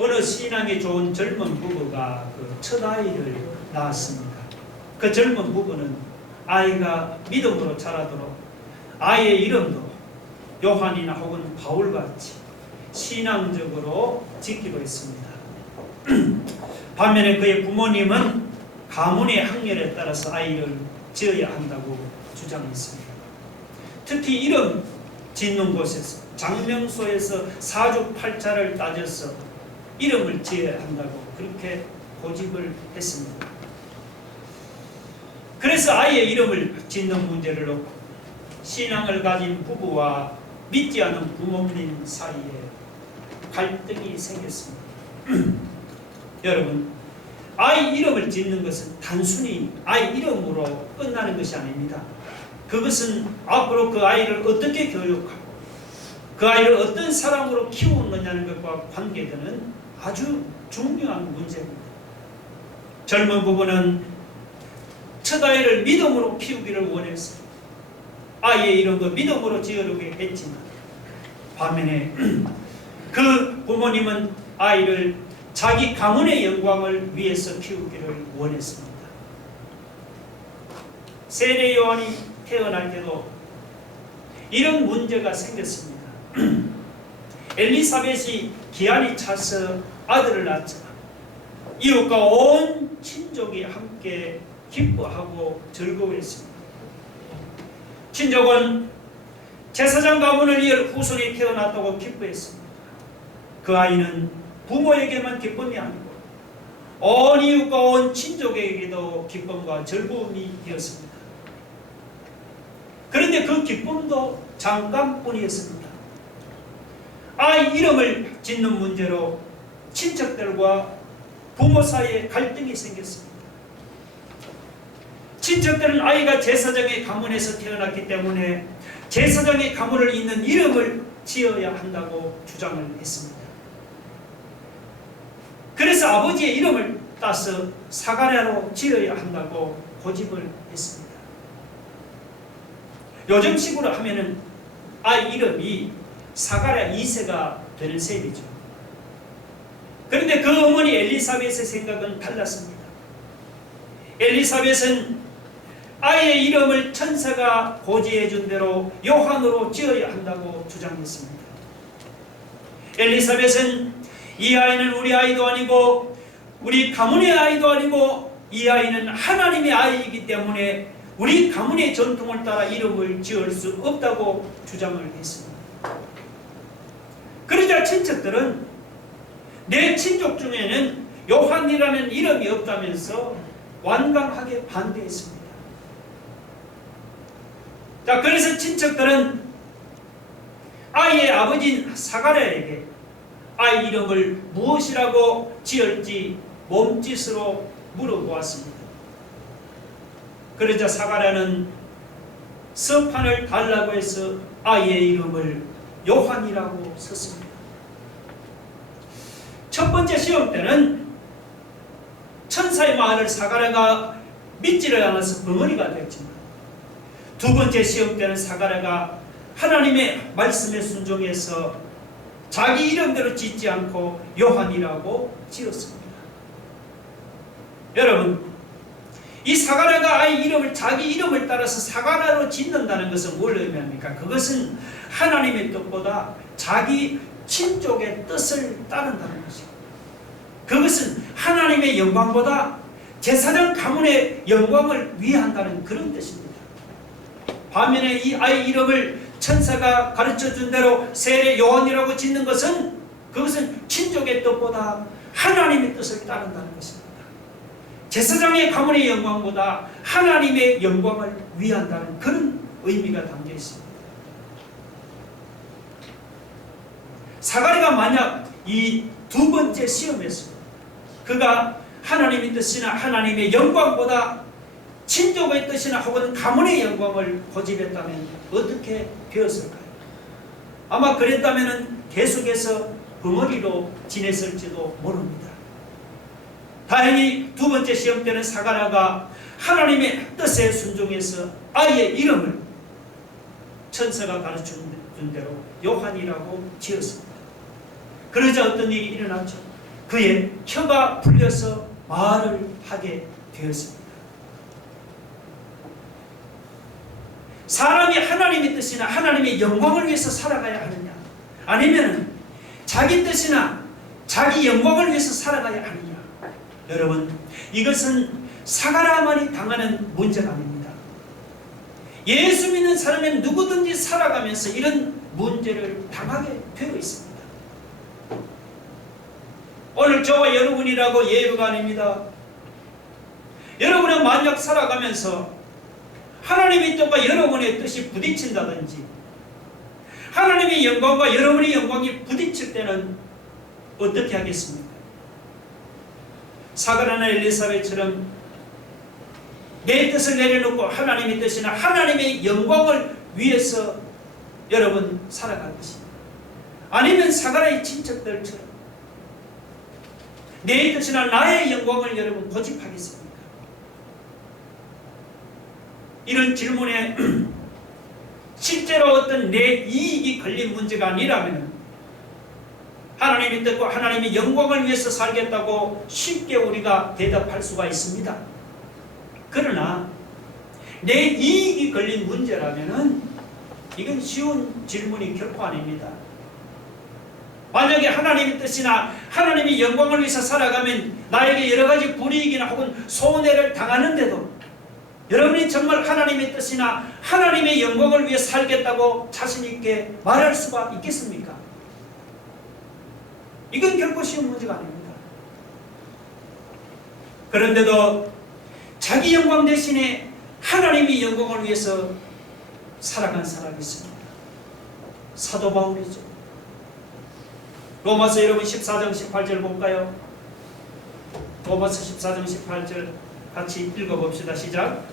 어느 신앙이 좋은 젊은 부부가 그 첫 아이를 낳았습니다. 그 젊은 부부는 아이가 믿음으로 자라도록 아이의 이름도 요한이나 혹은 바울같이 신앙적으로 짓기로 했습니다. 반면에 그의 부모님은 가문의 학렬에 따라서 아이를 지어야 한다고 주장했습니다. 특히 이름 짓는 곳에서 장명소에서 사주팔자를 따져서 이름을 지어야 한다고 그렇게 고집을 했습니다. 그래서 아이의 이름을 짓는 문제를 놓고 신앙을 가진 부부와 믿지 않은 부모님 사이에 갈등이 생겼습니다. 여러분, 아이 이름을 짓는 것은 단순히 아이 이름으로 끝나는 것이 아닙니다. 그것은 앞으로 그 아이를 어떻게 교육하고 그 아이를 어떤 사람으로 키우느냐는 것과 관계되는 아주 중요한 문제입니다. 젊은 부부는 첫 아이를 믿음으로 키우기를 원해서 아이의 이름도 믿음으로 지으려고 했지만 반면에 그 부모님은 아이를 자기 가문의 영광을 위해서 키우기를 원했습니다. 세례 요한이 태어날 때도 이런 문제가 생겼습니다. 엘리사벳이 기한이 차서 아들을 낳자 이웃과 온 친족이 함께 기뻐하고 즐거워했습니다. 친족은 제사장 가문을 이을 후손이 태어났다고 기뻐했습니다. 그 아이는 부모에게만 기쁨이 아니고 온 이웃과 온 친족에게도 기쁨과 즐거움이 되었습니다. 그런데 그 기쁨도 잠깐뿐이었습니다. 아이 이름을 짓는 문제로 친척들과 부모 사이에 갈등이 생겼습니다. 친척들은 아이가 제사장의 가문에서 태어났기 때문에 제사장의 가문을 잇는 이름을 지어야 한다고 주장을 했습니다. 그래서 아버지의 이름을 따서 사가랴로 지어야 한다고 고집을 했습니다. 요즘식으로 하면은 아이 이름이 사가랴 2세가 되는 셈이죠. 그런데 그 어머니 엘리사벳의 생각은 달랐습니다. 엘리사벳은 아이의 이름을 천사가 고지해 준 대로 요한으로 지어야 한다고 주장했습니다. 엘리사벳은 이 아이는 우리 아이도 아니고 우리 가문의 아이도 아니고 이 아이는 하나님의 아이이기 때문에 우리 가문의 전통을 따라 이름을 지을 수 없다고 주장을 했습니다. 그러자 친척들은 내 친족 중에는 요한이라는 이름이 없다면서 완강하게 반대했습니다. 자, 그래서 친척들은 아이의 아버지인 사가랴에게 아이 이름을 무엇이라고 지을지 몸짓으로 물어보았습니다. 그러자 사가랴는 서판을 달라고 해서 아이의 이름을 요한이라고 썼습니다. 첫 번째 시험 때는 천사의 말을 사가랴가 믿지를 않아서 벙어리가 됐지만 두 번째 시험 때는 사가랴가 하나님의 말씀에 순종해서 자기 이름대로 짓지 않고 요한이라고 지었습니다. 여러분, 이 사가랴가 아이 이름을 자기 이름을 따라서 사가랴로 짓는다는 것은 뭘 의미합니까? 그것은 하나님의 뜻보다 자기 친족의 뜻을 따른다는 것입니다. 그것은 하나님의 영광보다 제사장 가문의 영광을 위한다는 그런 뜻입니다. 반면에 이 아이 이름을 천사가 가르쳐준 대로 세례 요한이라고 짓는 것은 그것은 친족의 뜻보다 하나님의 뜻을 따른다는 것입니다. 제사장의 가문의 영광보다 하나님의 영광을 위한다는 그런 의미가 담겨 있습니다. 사가랴가 만약 이 두 번째 시험에서 그가 하나님의 뜻이나 하나님의 영광보다 친족의 뜻이나 혹은 가문의 영광을 고집했다면 어떻게 되었을까요? 아마 그랬다면 계속해서 벙어리로 지냈을지도 모릅니다. 다행히 두 번째 시험 때는 사가랴가 하나님의 뜻에 순종해서 아이의 이름을 천사가 가르쳐준 대로 요한이라고 지었습니다. 그러자 어떤 일이 일어났죠? 그의 혀가 풀려서 말을 하게 되었습니다. 사람이 하나님의 뜻이나 하나님의 영광을 위해서 살아가야 하느냐, 아니면 자기 뜻이나 자기 영광을 위해서 살아가야 하느냐. 여러분, 이것은 사가랴만이 당하는 문제가 아닙니다. 예수 믿는 사람은 누구든지 살아가면서 이런 문제를 당하게 되어 있습니다. 오늘 저와 여러분이라고 예외가 아닙니다. 여러분은 만약 살아가면서 하나님의 뜻과 여러분의 뜻이 부딪힌다든지 하나님의 영광과 여러분의 영광이 부딪힐 때는 어떻게 하겠습니까? 사가랴나 엘리사벳처럼 내 뜻을 내려놓고 하나님의 뜻이나 하나님의 영광을 위해서 여러분 살아갈 것입니다. 아니면 사가랴의 친척들처럼 내 뜻이나 나의 영광을 여러분 고집하겠습니까? 이런 질문에 실제로 어떤 내 이익이 걸린 문제가 아니라면 하나님의 뜻과 하나님의 영광을 위해서 살겠다고 쉽게 우리가 대답할 수가 있습니다. 그러나 내 이익이 걸린 문제라면 이건 쉬운 질문이 결코 아닙니다. 만약에 하나님의 뜻이나 하나님의 영광을 위해서 살아가면 나에게 여러 가지 불이익이나 혹은 손해를 당하는데도 여러분이 정말 하나님의 뜻이나 하나님의 영광을 위해 살겠다고 자신 있게 말할 수가 있겠습니까? 이건 결코 쉬운 문제가 아닙니다. 그런데도 자기 영광 대신에 하나님의 영광을 위해서 살아간 사람이 있습니다. 사도 바울이죠. 로마서 여러분 14장 18절 볼까요? 로마서 14장 18절 같이 읽어봅시다. 시작.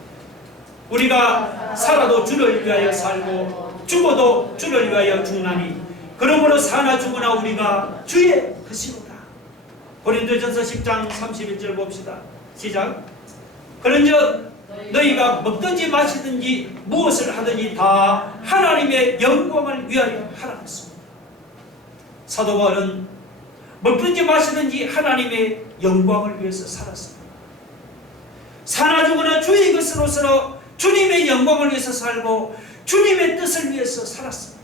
우리가 살아도 주를 위하여 살고 죽어도 주를 위하여 죽나니 그러므로 사나 죽으나 우리가 주의 것이로다. 고린도전서 10장 31절 봅시다. 시작. 그런즉 너희가 먹든지 마시든지 무엇을 하든지 다 하나님의 영광을 위하여 하라 했습니다. 사도 바울은 먹든지 마시든지 하나님의 영광을 위해서 살았습니다. 사나 죽으나 주의 것으로서 주님의 영광을 위해서 살고 주님의 뜻을 위해서 살았습니다.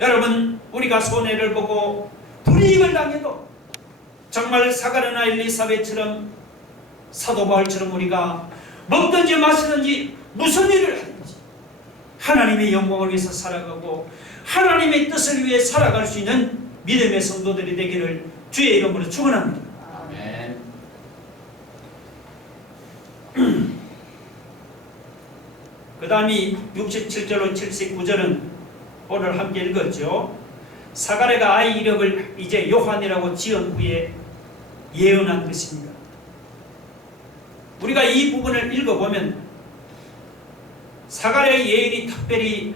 여러분, 우리가 손해를 보고 불이익을 당해도 정말 사가랴나 엘리사벳처럼 사도 바울처럼 우리가 먹든지 마시든지 무슨 일을 하든지 하나님의 영광을 위해서 살아가고 하나님의 뜻을 위해 살아갈 수 있는 믿음의 성도들이 되기를 주의 이름으로 축원합니다. 아멘. 그 다음이 67절로 79절은 오늘 함께 읽었죠. 사가랴가 아이 이름을 이제 요한이라고 지은 후에 예언한 것입니다. 우리가 이 부분을 읽어보면 사가랴의 예언이 특별히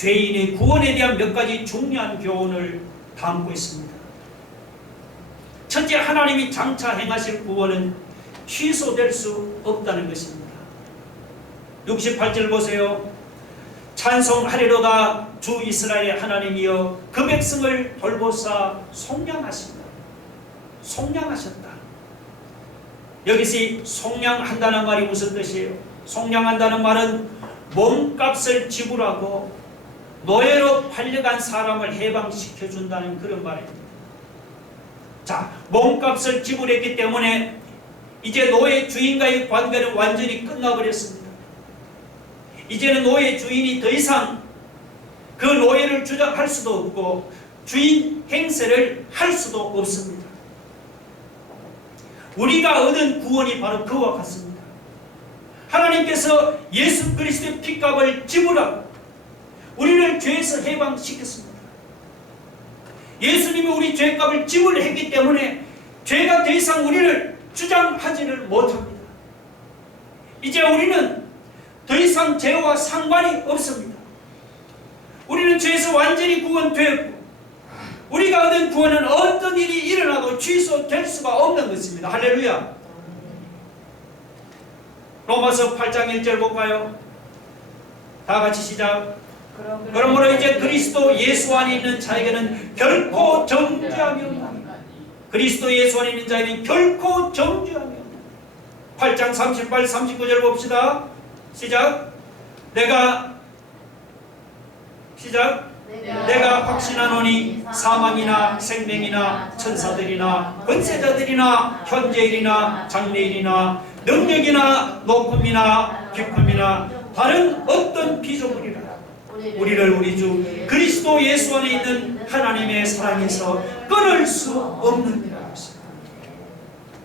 죄인의 구원에 대한 몇 가지 중요한 교훈을 담고 있습니다. 첫째, 하나님이 장차 행하실 구원은 취소될 수 없다는 것입니다. 68절 보세요. 찬송하리로다 주 이스라엘의 하나님이여 그 백성을 돌보사 속량하신다. 속량하셨다. 여기서 속량한다는 말이 무슨 뜻이에요? 속량한다는 말은 몸값을 지불하고 노예로 팔려간 사람을 해방시켜준다는 그런 말입니다. 자, 몸값을 지불했기 때문에 이제 노예 주인과의 관계는 완전히 끝나버렸습니다. 이제는 노예 주인이 더 이상 그 노예를 주장할 수도 없고 주인 행세를 할 수도 없습니다. 우리가 얻은 구원이 바로 그와 같습니다. 하나님께서 예수 그리스도의 피값을 지불하고 우리를 죄에서 해방시켰습니다. 예수님이 우리 죄값을 지불했기 때문에 죄가 더 이상 우리를 주장하지를 못합니다. 이제 우리는 더 이상 죄와 상관이 없습니다. 우리는 죄에서 완전히 구원되었고 우리가 얻은 구원은 어떤 일이 일어나도 취소될 수가 없는 것입니다. 할렐루야. 로마서 8장 1절 볼까요? 다 같이 시작. 그러므로 이제 그리스도 예수 안에 있는 자에게는 결코 정죄함이 없나니 그리스도 예수 안에 있는 자에게는 결코 정죄함이 없나니 8장 38, 39절 봅시다. 시작. 내가 확신하노니 사망이나 생명이나 천사들이나 권세자들이나 현재일이나 장래일이나 능력이나 높음이나 깊음이나 다른 어떤 피조물이라 우리를 우리 주 그리스도 예수 안에 있는 하나님의 사랑에서 끊을 수 없느니라.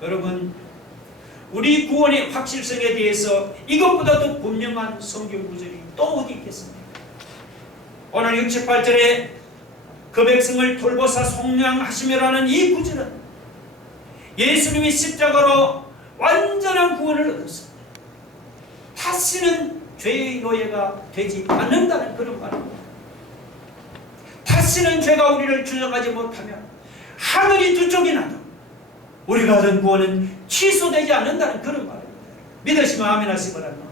여러분, 우리 구원의 확실성에 대해서 이것보다 더 분명한 성경 구절이 또 어디 있겠습니까? 오늘 68절에 그 백성을 돌보사 속량하시며라는 이 구절은 예수님이 십자가로 완전한 구원을 얻었습니다. 다시는 죄의 노예가 되지 않는다는 그런 말입니다. 다시는 죄가 우리를 주장하지 못하며 하늘이 두 쪽이 나도 우리가 얻은 구원은 취소되지 않는다는 그런 말입니다. 믿으시면 아멘 하시기 바랍니다.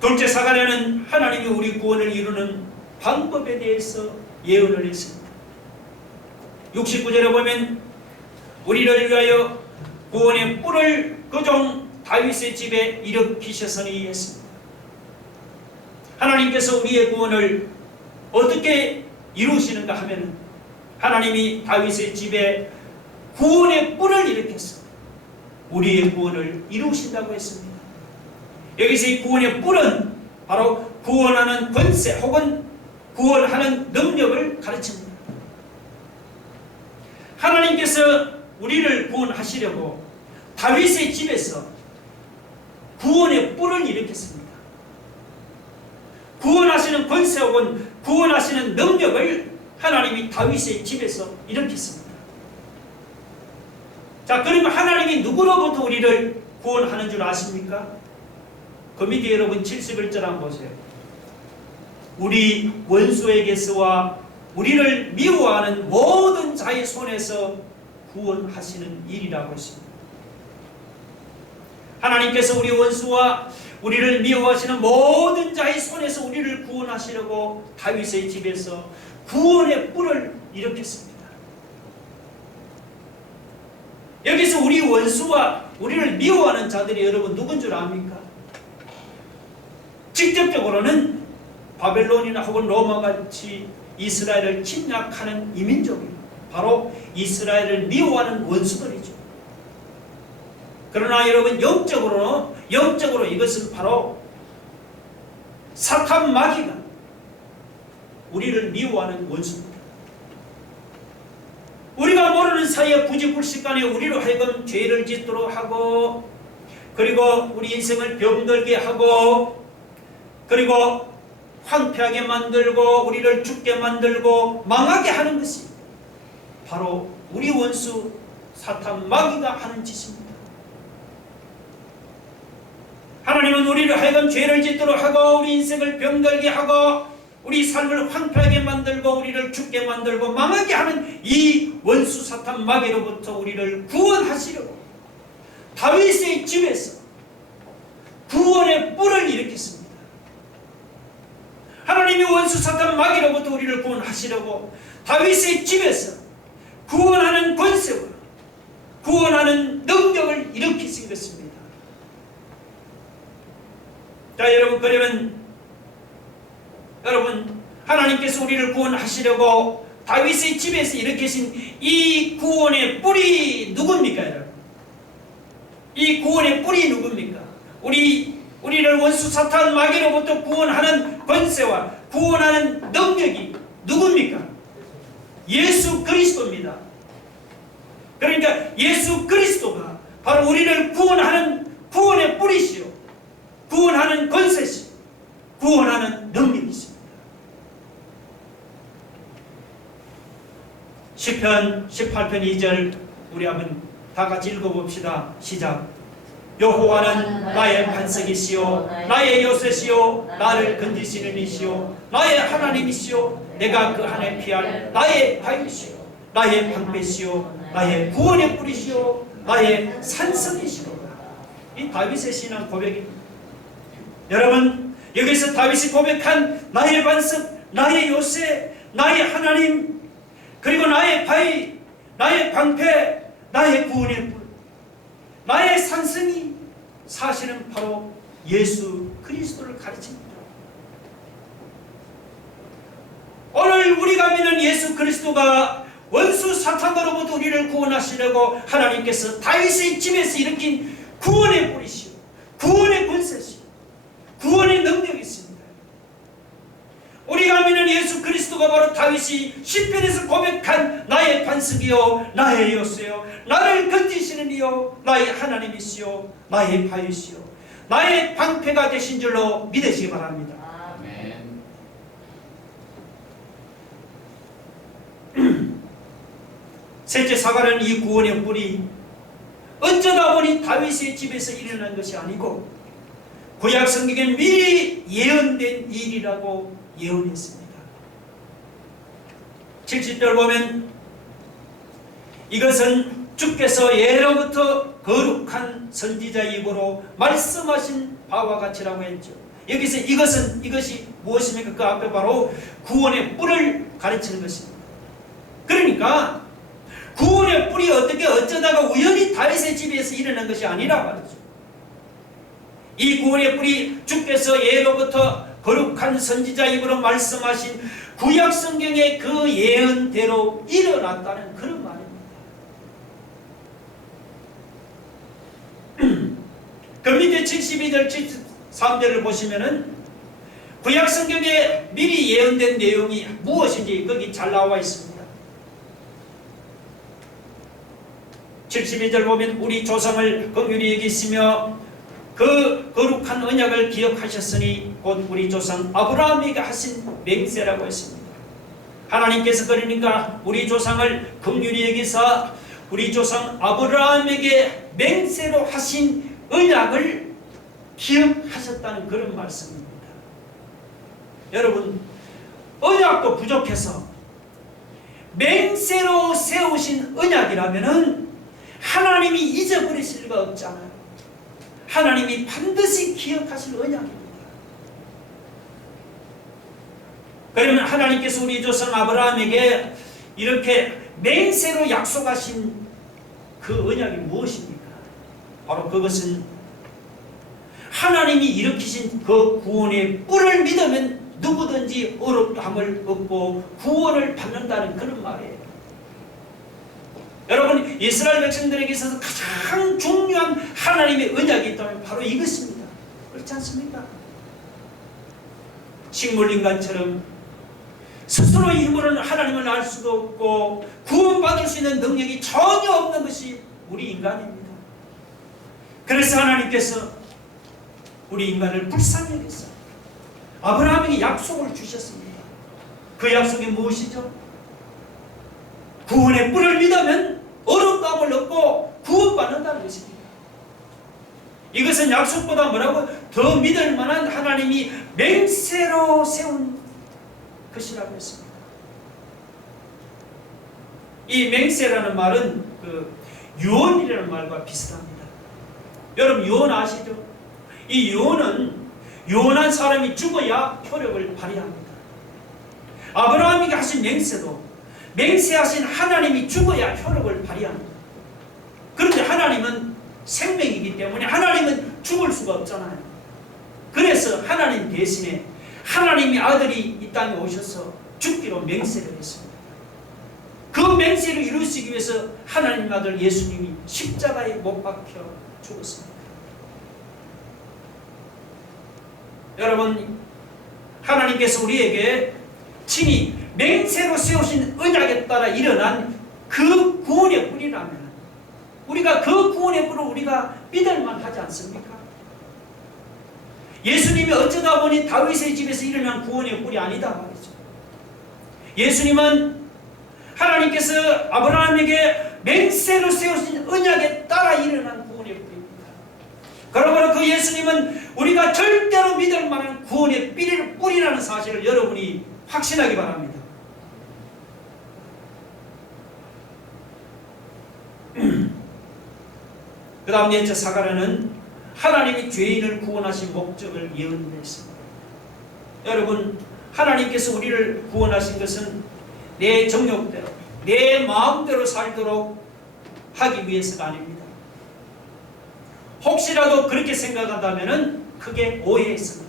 둘째, 사가랴는 하나님이 우리 구원을 이루는 방법에 대해서 예언을 했습니다. 69절에 보면 우리를 위하여 구원의 뿔을 그종 다윗의 집에 일으키셨으니 했습니다. 하나님께서 우리의 구원을 어떻게 이루시는가 하면 하나님이 다윗의 집에 구원의 뿔을 일으켰습니다. 우리의 구원을 이루신다고 했습니다. 여기서 이 구원의 뿔은 바로 구원하는 권세 혹은 구원하는 능력을 가르칩니다. 하나님께서 우리를 구원하시려고 다윗의 집에서 구원의 뿔을 일으켰습니다. 구원하시는 권세 혹은 구원하시는 능력을 하나님이 다윗의 집에서 일으켰습니다. 자, 그러면 하나님이 누구로부터 우리를 구원하는 줄 아십니까? 그 밑에 여러분 71절 한번 보세요. 우리 원수에게서와 우리를 미워하는 모든 자의 손에서 구원하시는 일이라고 했습니다. 하나님께서 우리 원수와 우리를 미워하시는 모든 자의 손에서 우리를 구원하시려고 다윗의 집에서 구원의 뿔을 일으켰습니다. 여기서 우리 원수와 우리를 미워하는 자들이 여러분 누군 줄 압니까? 직접적으로는 바벨론이나 혹은 로마같이 이스라엘을 침략하는 이민족입니다. 바로 이스라엘을 미워하는 원수들이죠. 그러나 여러분 영적으로 이것은 바로 사탄 마귀가 우리를 미워하는 원수입니다. 우리가 모르는 사이에 부지불식간에 우리로 하여금 죄를 짓도록 하고 그리고 우리 인생을 병들게 하고 그리고 황폐하게 만들고 우리를 죽게 만들고 망하게 하는 것이 바로 우리 원수 사탄 마귀가 하는 짓입니다. 하나님은 우리를 하여금 죄를 짓도록 하고 우리 인생을 병들게 하고 우리 삶을 황폐하게 만들고 우리를 죽게 만들고 망하게 하는 이 원수 사탄 마귀로부터 우리를 구원하시려고 다윗의 집에서 구원의 뿔을 일으켰습니다. 하나님이 원수 사탄 마귀로부터 우리를 구원하시려고 다윗의 집에서 구원하는 권세와 구원하는 능력을 일으키신 것입니다. 자, 여러분, 그러면 여러분 하나님께서 우리를 구원하시려고 다윗의 집에서 일으키신 이 구원의 뿔이 누굽니까, 여러분? 이 구원의 뿔이 누굽니까? 우리를 원수 사탄 마귀로부터 구원하는 권세와 구원하는 능력이 누굽니까? 예수 그리스도입니다. 그러니까 예수 그리스도가 바로 우리를 구원하는 구원의 뿔이시요 구원하는 권세시요 구원하는 능력이십니다. 시편 18편 2절 우리 한번 다 같이 읽어봅시다. 시작. 여호와는 나의 반석이시요 나의 요새시요 나를 건지시는 이시요 나의 하나님이시요 내가 그 안에 피할 나의 바위시요 나의 방패시요 나의 구원의 뿔이시요 나의 산성이시로다. 이 다윗의 신앙 고백입니다. 여러분, 여기서 다윗이 고백한 나의 반석, 나의 요새, 나의 하나님, 그리고 나의 바위, 나의 방패, 나의 구원의 뿔, 나의 산성이 사실은 바로 예수 그리스도를 가르칩니다. 오늘 우리가 믿는 예수 그리스도가 원수 사탄으로부터 우리를 구원하시려고 하나님께서 다윗의 집에서 일으킨 구원의 뿔이시오, 구원의 권세시오, 구원의 능력이 있습니다. 우리가 믿는 예수 그리스도가 바로 다윗이 시편에서 고백한 나의 반석이요 나의 요새요 나를 건지시는 이요 나의 하나님이시요 나의 바위시요 나의 방패가 되신 줄로 믿으시기 바랍니다. 아멘. 셋째, 사과는 이 구원의 뿔이 어쩌다 보니 다윗의 집에서 일어난 것이 아니고 구약 성경에 미리 예언된 일이라고 예언했습니다. 70절 보면 이것은 주께서 예로부터 거룩한 선지자 입으로 말씀하신 바와 같이라고 했죠. 여기서 이것이 무엇입니까? 그 앞에 바로 구원의 뿔을 가르치는 것입니다. 그러니까 구원의 뿔이 어쩌다가 우연히 다윗의 집에서 일어난 것이 아니라 말이죠. 이 구원의 뿔이 주께서 예로부터 거룩한 선지자 입으로 말씀하신 구약 성경의 그 예언대로 일어났다는 그런 말입니다. 그 밑에 72절, 73절을 보시면은 구약 성경에 미리 예언된 내용이 무엇인지 거기 잘 나와 있습니다. 72절 보면 우리 조상을 긍휼히 여기시며 그 거룩한 언약을 기억하셨으니 곧 우리 조상 아브라함에게 하신 맹세라고 했습니다. 하나님께서 그러니까 우리 조상을 긍휼히 여기사 우리 조상 아브라함에게 맹세로 하신 언약을 기억하셨다는 그런 말씀입니다. 여러분, 언약도 부족해서 맹세로 세우신 언약이라면은 하나님이 잊어버리실 리가 없잖아요. 하나님이 반드시 기억하실 언약입니다. 그러면 하나님께서 우리 조상 아브라함에게 이렇게 맹세로 약속하신 그 언약이 무엇입니까? 바로 그것은 하나님이 일으키신 그 구원의 뿔을 믿으면 누구든지 어렵함을 얻고 구원을 받는다는 그런 말이에요. 여러분, 이스라엘 백성들에게 있어서 가장 중요한 하나님의 언약이 있다면 바로 이것입니다. 그렇지 않습니까? 식물인간처럼 스스로의 힘으로는 하나님을 알 수도 없고 구원받을 수 있는 능력이 전혀 없는 것이 우리 인간입니다. 그래서 하나님께서 우리 인간을 불쌍히 여기서 아브라함에게 약속을 주셨습니다. 그 약속이 무엇이죠? 구원의 뿔을 믿으면 어렵다함을 얻고 구원받는다는 것입니다. 이것은 약속보다 뭐라고? 더 믿을 만한 하나님이 맹세로 세운 것이라고 했습니다. 이 맹세라는 말은 그 유언이라는 말과 비슷합니다. 여러분, 유언 아시죠? 이 유언은 유언한 사람이 죽어야 효력을 발휘합니다. 아브라함에게 하신 맹세도 맹세하신 하나님이 죽어야 효력을 발휘합니다. 그런데 하나님은 생명이기 때문에 하나님은 죽을 수가 없잖아요. 그래서 하나님 대신에 하나님의 아들이 이 땅에 오셔서 죽기로 맹세를 했습니다. 그 맹세를 이루시기 위해서 하나님 아들 예수님이 십자가에 못 박혀 죽었습니다. 여러분, 하나님께서 우리에게 친히 맹세로 세우신 언약에 따라 일어난 그 구원의 뿔이라면 우리가 그 구원의 뿔을 우리가 믿을만 하지 않습니까? 예수님이 어쩌다 보니 다윗의 집에서 일어난 구원의 뿔이 아니다 말이죠. 예수님은 하나님께서 아브라함에게 맹세로 세우신 언약에 따라 일어난 구원의 뿔입니다. 그러므로 그 예수님은 우리가 절대로 믿을 만한 구원의 뿔이라는 사실을 여러분이 확신하기 바랍니다. 그 다음 넷째, 사가랴는 하나님이 죄인을 구원하신 목적을 예언했습니다. 여러분, 하나님께서 우리를 구원하신 것은 내 정욕대로, 내 마음대로 살도록 하기 위해서가 아닙니다. 혹시라도 그렇게 생각한다면 크게 오해했습니다.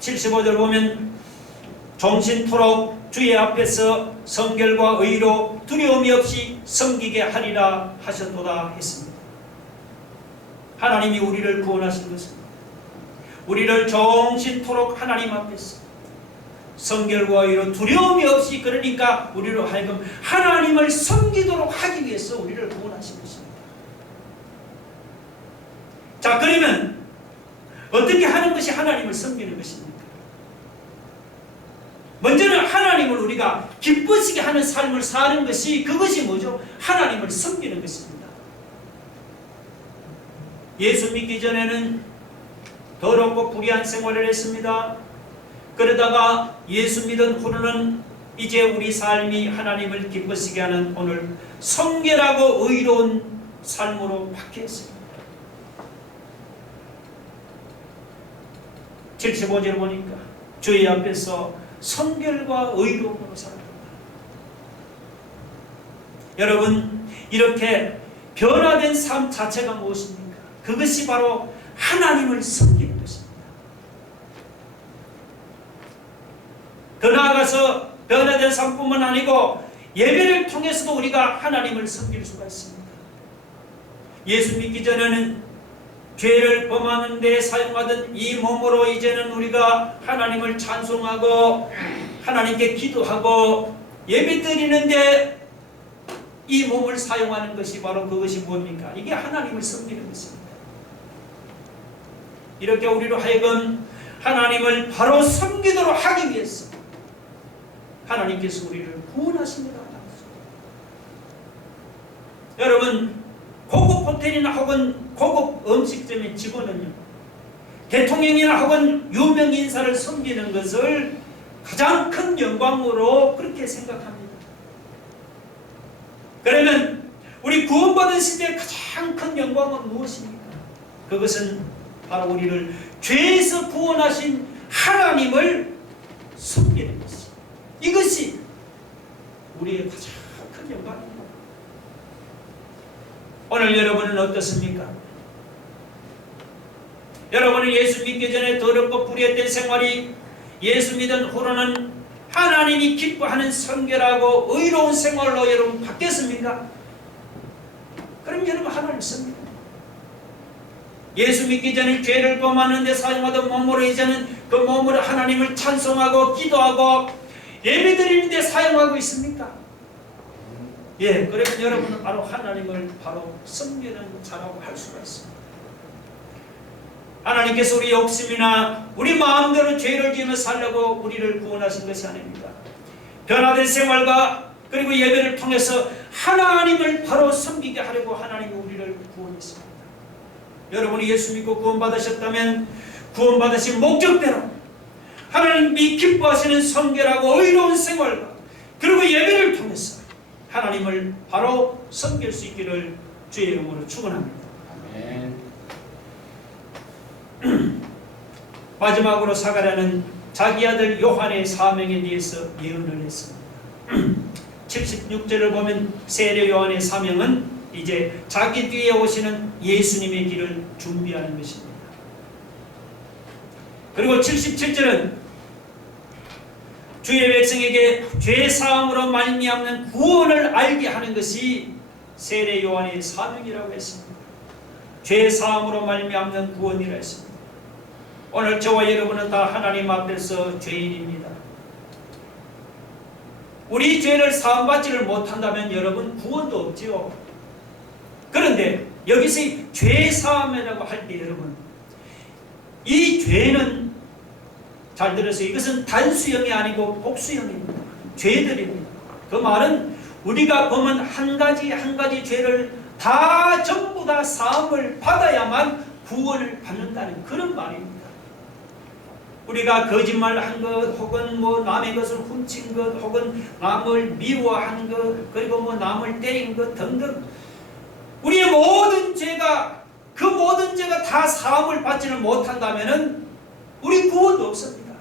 75절 보면 종신토록 주의 앞에서 성결과 의로 두려움이 없이 섬기게 하리라 하셨도다 했습니다. 하나님이 우리를 구원하신 것은 우리를 종신토록 하나님 앞에서 성결과 의로 두려움이 없이, 그러니까 우리로 하여금 하나님을 섬기도록 하기 위해서 우리를 구원하신 것입니다. 자, 그러면 어떻게 하는 것이 하나님을 섬기는 것입니까? 먼저는 하나님을 우리가 기쁘시게 하는 삶을 사는 것이, 그것이 뭐죠? 하나님을 섬기는 것입니다. 예수 믿기 전에는 더럽고 불의한 생활을 했습니다. 그러다가 예수 믿은 후로는 이제 우리 삶이 하나님을 기쁘시게 하는 오늘 성결하고 의로운 삶으로 바뀌었습니다. 75절 보니까 주의 앞에서 성결과 의로움으로 살아간다. 여러분, 이렇게 변화된 삶 자체가 무엇입니까? 그것이 바로 하나님을 섬기는 것입니다. 더 나아가서 변화된 삶뿐만 아니고 예배를 통해서도 우리가 하나님을 섬길 수가 있습니다. 예수 믿기 전에는 죄를 범하는 데 사용하던 이 몸으로 이제는 우리가 하나님을 찬송하고 하나님께 기도하고 예배 드리는데 이 몸을 사용하는 것이 바로 그것이 뭡니까? 이게 하나님을 섬기는 것입니다. 이렇게 우리로 하여금 하나님을 바로 섬기도록 하기 위해서 하나님께서 우리를 구원하십니다. 여러분, 고급 호텔이나 혹은 고급 음식점의 직원은요, 대통령이나 혹은 유명 인사를 섬기는 것을 가장 큰 영광으로 그렇게 생각합니다. 그러면 우리 구원받으실 때 가장 큰 영광은 무엇입니까? 그것은 바로 우리를 죄에서 구원하신 하나님을 섬기는 것입니다. 이것이 우리의 가장 큰 영광입니다. 오늘 여러분은 어떻습니까? 여러분은 예수 믿기 전에 더럽고 불의했던 생활이 예수 믿은 후로는 하나님이 기뻐하는 성결하고 의로운 생활로 여러분 바뀌었습니까? 그럼 여러분 하나님을 섬깁니다. 예수 믿기 전에 죄를 범하는 데 사용하던 몸으로 이제는 그 몸으로 하나님을 찬송하고 기도하고 예배드리는 데 사용하고 있습니까? 예, 그러면 여러분은 바로 하나님을 바로 섬기는 자라고 할 수가 있습니다. 하나님께서 우리 욕심이나 우리 마음대로 죄를 지으며 살려고 우리를 구원하신 것이 아닙니다. 변화된 생활과 그리고 예배를 통해서 하나님을 바로 섬기게 하려고 하나님이 우리를 구원했습니다. 여러분이 예수 믿고 구원받으셨다면 구원받으신 목적대로 하나님이 기뻐하시는 성결하고 의로운 생활과 그리고 예배를 통해서 하나님을 바로 섬길 수 있기를 주의 이름으로 축원합니다. 아멘. 마지막으로 사가랴는 자기 아들 요한의 사명에 대해서 예언을 했습니다. 76절을 보면 세례 요한의 사명은 이제 자기 뒤에 오시는 예수님의 길을 준비하는 것입니다. 그리고 77절은 주의 백성에게 죄사함으로 말미암는 구원을 알게 하는 것이 세례 요한의 사명이라고 했습니다. 죄사함으로 말미암는 구원이라 했습니다. 오늘 저와 여러분은 다 하나님 앞에서 죄인입니다. 우리 죄를 사함받지를 못한다면 여러분 구원도 없지요. 그런데 여기서 죄사함이라고 할 때 여러분, 이 죄는 잘 들으세요. 이것은 단수형이 아니고 복수형입니다. 죄들입니다. 그 말은 우리가 범한 한 가지 한 가지 죄를 다 전부 다 사함을 받아야만 구원을 받는다는 그런 말입니다. 우리가 거짓말한 것, 혹은 남의 것을 훔친 것, 혹은 남을 미워한 것, 그리고 남을 때린 것 등등 우리의 모든 죄가 그 모든 죄가 다 사함을 받지는 못한다면 우리 구원도 없습니다.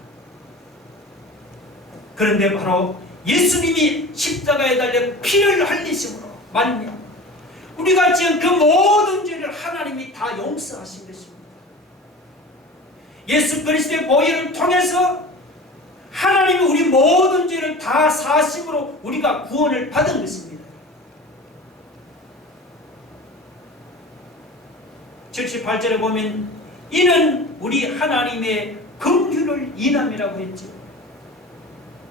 그런데 바로 예수님이 십자가에 달려 피를 흘리심으로 말미암아 우리가 지은 그 모든 죄를 하나님이 다 용서하신 것입니다. 예수 그리스도의 보혈을 통해서 하나님이 우리 모든 죄를 다 사심으로 우리가 구원을 받은 것입니다. 78절에 보면 이는 우리 하나님의 긍휼을 인함이라고 했죠.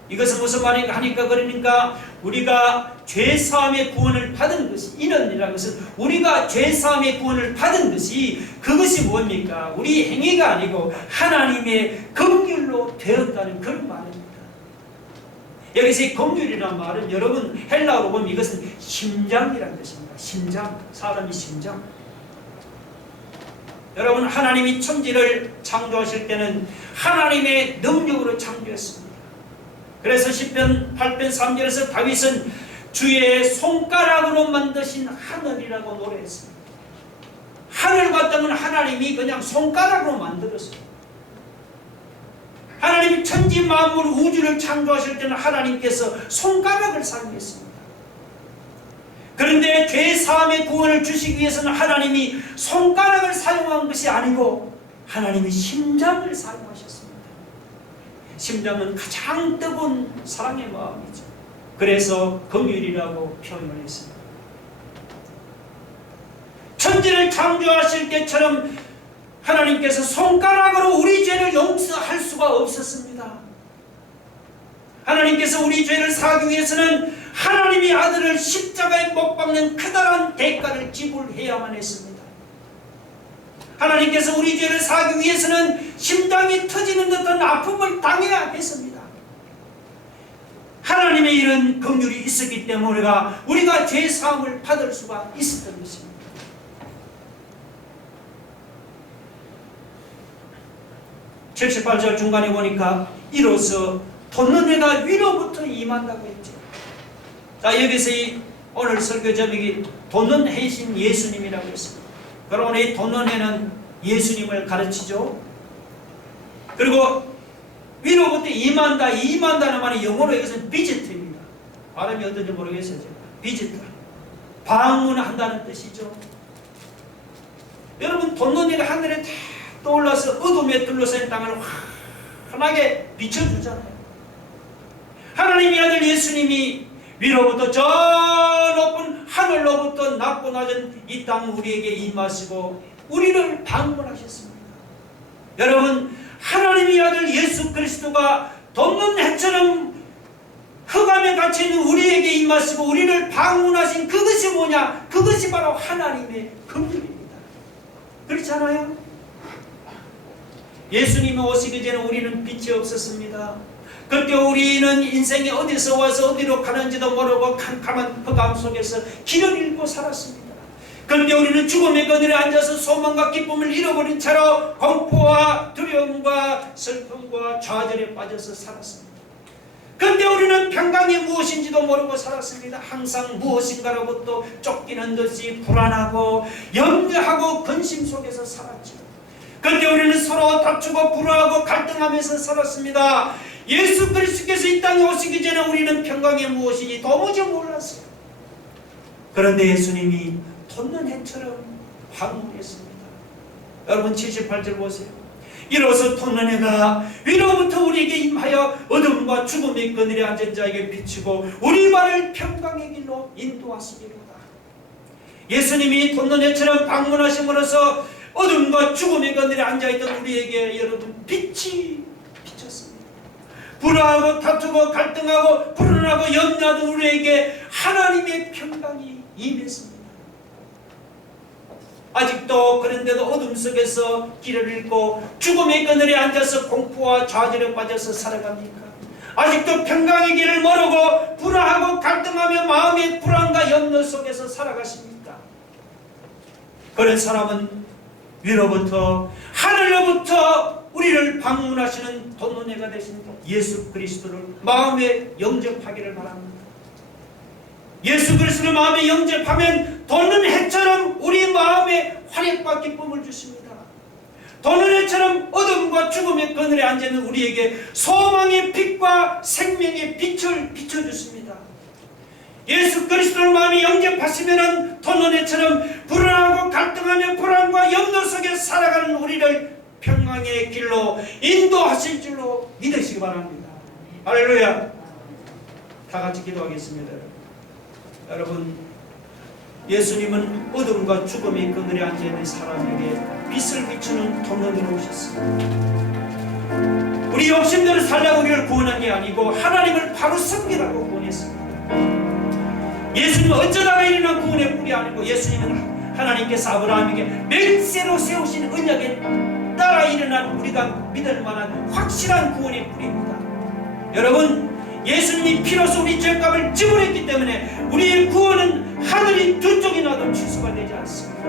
이것은 무슨 말인가 하니까 그러니까 우리가 죄사함의 구원을 받은 것이 이는이라는 것은 우리가 죄사함의 구원을 받은 것이 그것이 뭡니까? 우리 행위가 아니고 하나님의 긍휼로 되었다는 그런 말입니다. 여기서 이 긍휼이라는 말은 여러분 헬라어로 보면 이것은 심장이라는 것입니다. 심장, 사람의 심장. 여러분 하나님이 천지를 창조하실 때는 하나님의 능력으로 창조했습니다. 그래서 시편 8편 3절에서 다윗은 주의 손가락으로 만드신 하늘이라고 노래했습니다. 하늘 같다면 하나님이 그냥 손가락으로 만들었어요. 하나님이 천지 만물 우주를 창조하실 때는 하나님께서 손가락을 사용했습니다. 그런데 죄 사함의 구원을 주시기 위해서는 하나님이 손가락을 사용한 것이 아니고 하나님이 심장을 사용하셨습니다. 심장은 가장 뜨거운 사랑의 마음이죠. 그래서 긍휼이라고 표현을 했습니다. 천지를 창조하실 때처럼 하나님께서 손가락으로 우리 죄를 용서할 수가 없었습니다. 하나님께서 우리 죄를 사하기 위해서는 하나님의 아들을 십자가에 못 박는 커다란 대가를 지불해야만 했습니다. 하나님께서 우리 죄를 사하기 위해서는 심장이 터지는 듯한 아픔을 당해야 했습니다. 하나님의 이런 긍휼이 있었기 때문에 우리가 죄 사함을 받을 수가 있었던 것입니다. (78절) 중간에 보니까 이로써 돋는 위로부터 임한다고 했죠. 자, 여기서 오늘 설교 제목이 돋는 해신 예수님이라고 했습니다. 그러므로 이 돋는 해는 예수님을 가르치죠. 그리고 위로부터 임한다는 말이 영어로 이것은 비지트입니다. 발음이 어떤지 모르겠어요. 비지트, 방문한다는 뜻이죠. 여러분 돋는 해가 하늘에 다 떠올라서 어둠에 둘러싼 땅을 환하게 비춰주잖아요. 하나님의 아들 예수님이 위로부터 저 높은 하늘로부터 낮고 낮은 이 땅 우리에게 임하시고 우리를 방문하셨습니다. 여러분 하나님의 아들 예수 그리스도가 돋는 해처럼 흑암에 갇혀있는 우리에게 임하시고 우리를 방문하신 그것이 뭐냐? 그것이 바로 하나님의 긍휼입니다. 그렇지 않아요? 예수님이 오시기 전에 우리는 빛이 없었습니다. 그때 우리는 인생이 어디서 와서 어디로 가는지도 모르고 캄캄한 흑암 속에서 길을 잃고 살았습니다. 그런데 우리는 죽음의 그늘에 앉아서 소망과 기쁨을 잃어버린 채로 공포와 두려움과 슬픔과 좌절에 빠져서 살았습니다. 그런데 우리는 평강이 무엇인지도 모르고 살았습니다. 항상 무엇인가라고 또 쫓기는 듯이 불안하고 염려하고 근심 속에서 살았죠. 그런데 우리는 서로 다투고 불화하고 갈등하면서 살았습니다. 예수 그리스도께서 이 땅에 오시기 전에 우리는 평강이 무엇인지 도무지 몰랐어요. 그런데 예수님이 돋는 해처럼 방문했습니다. 여러분 78절 보세요. 이로써 돋는 해가 위로부터 우리에게 임하여 어둠과 죽음의 그늘에 앉은 자에게 비치고 우리 발을 평강의 길로 인도하시리로다. 예수님이 돋는 해처럼 방문하심으로써 어둠과 죽음의 그늘에 앉아있던 우리에게 여러분 빛이 비쳤습니다. 불화하고 다투고 갈등하고 불안하고 염려하던 우리에게 하나님의 평강이 임했습니다. 아직도 그런데도 어둠 속에서 길을 잃고 죽음의 그늘에 앉아서 공포와 좌절에 빠져서 살아갑니까? 아직도 평강의 길을 모르고 불화하고 갈등하며 마음의 불안과 염려 속에서 살아가십니까? 그런 사람은 위로부터 하늘로부터 우리를 방문하시는 돋는 해가 되신 예수 그리스도를 마음에 영접하기를 바랍니다. 예수 그리스도를 마음에 영접하면 돋는 해처럼 우리 마음에 활약과 기쁨을 주십니다. 도느네처럼 어둠과 죽음의 그늘에 앉아있는 우리에게 소망의 빛과 생명의 빛을 비춰주십니다. 예수 그리스도를 마음에 영접하시면 도느네처럼 불안하고 갈등하며 불안과 염려 속에 살아가는 우리를 평강의 길로 인도하실 줄로 믿으시기 바랍니다. 할렐루야. 다 같이 기도하겠습니다. 여러분, 예수님은 어둠과 죽음의 그늘에 앉아있는 사람에게 빛을 비추는 도느니로 오셨습니다. 우리 욕심대로 살라고 우리를 구원한 게 아니고 하나님을 바로 섬기라고 구원했습니다. 예수님은 어쩌다가 일어난 구원의 뿌리 아니고 예수님은 하나님께서 아브라함에게 맹세로 세우신 언약에 따라 일어난 우리가 믿을 만한 확실한 구원의 뿌리입니다. 여러분, 예수님이 피로써 우리 죄값을 지불했기 때문에 우리의 구원은 하늘이 두 쪽이 나도 취소가 되지 않습니다.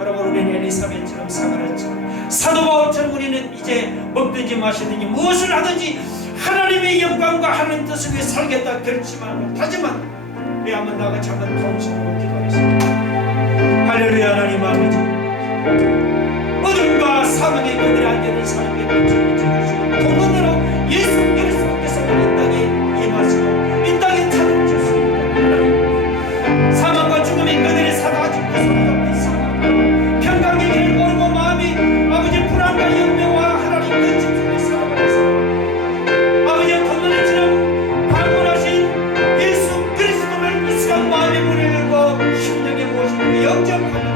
여러분, 우리는 엘리사벳처럼 사가랴처럼 사도 바울처럼 우리는 이제 먹든지 마시든지 무엇을 하든지 하나님의 영광과 하나님 뜻을 위해 살겠다 결심하는 다짐만 우리 한번 나같이 한번 통성으로 기도하겠습니다. 할렐루야. 하나님 아버지, 어둠과 사망의 그늘에 앉아있는 사람에게 빛을 비춰주시고 통로대로 예수 그리스도께서 이 땅에 임하시고 이 땅에 찾아오셨습니다. 하나님, 사망과 죽음의 그늘에 살아 아직도 소리가 사망 평강의 길을 모르고 마음이 아버지 불안과 염려와 하나님 근심 속에 살아가면서 아버지 통로대처럼 방문하신 예수 그리스도를 이 시간 마음의 문을 열고 심령에 모시고 영접하는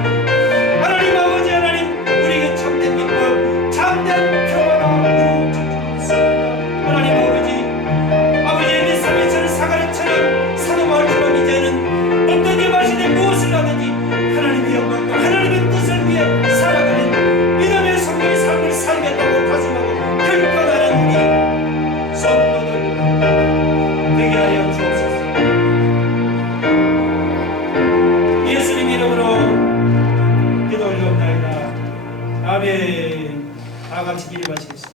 하나님 아버지, 하나님 우리에게 참된 기쁨 참된 평화가 이루어지겠습니다. 하나님 아버지 엘리사벳처럼 사가랴처럼 사도 바울처럼 이제는 어떤 일마시되 무엇을 하든지 하나님의 영광과 하나님의 뜻을 위해 살아가는 믿음의 성도의 삶을 살겠다고 다짐하고 결단하는 우리 성도들 되게 하여 주옵소서. 예수님 이름으로 기도 올려옵나이다. 아멘. 다 같이 기립하시겠습니다.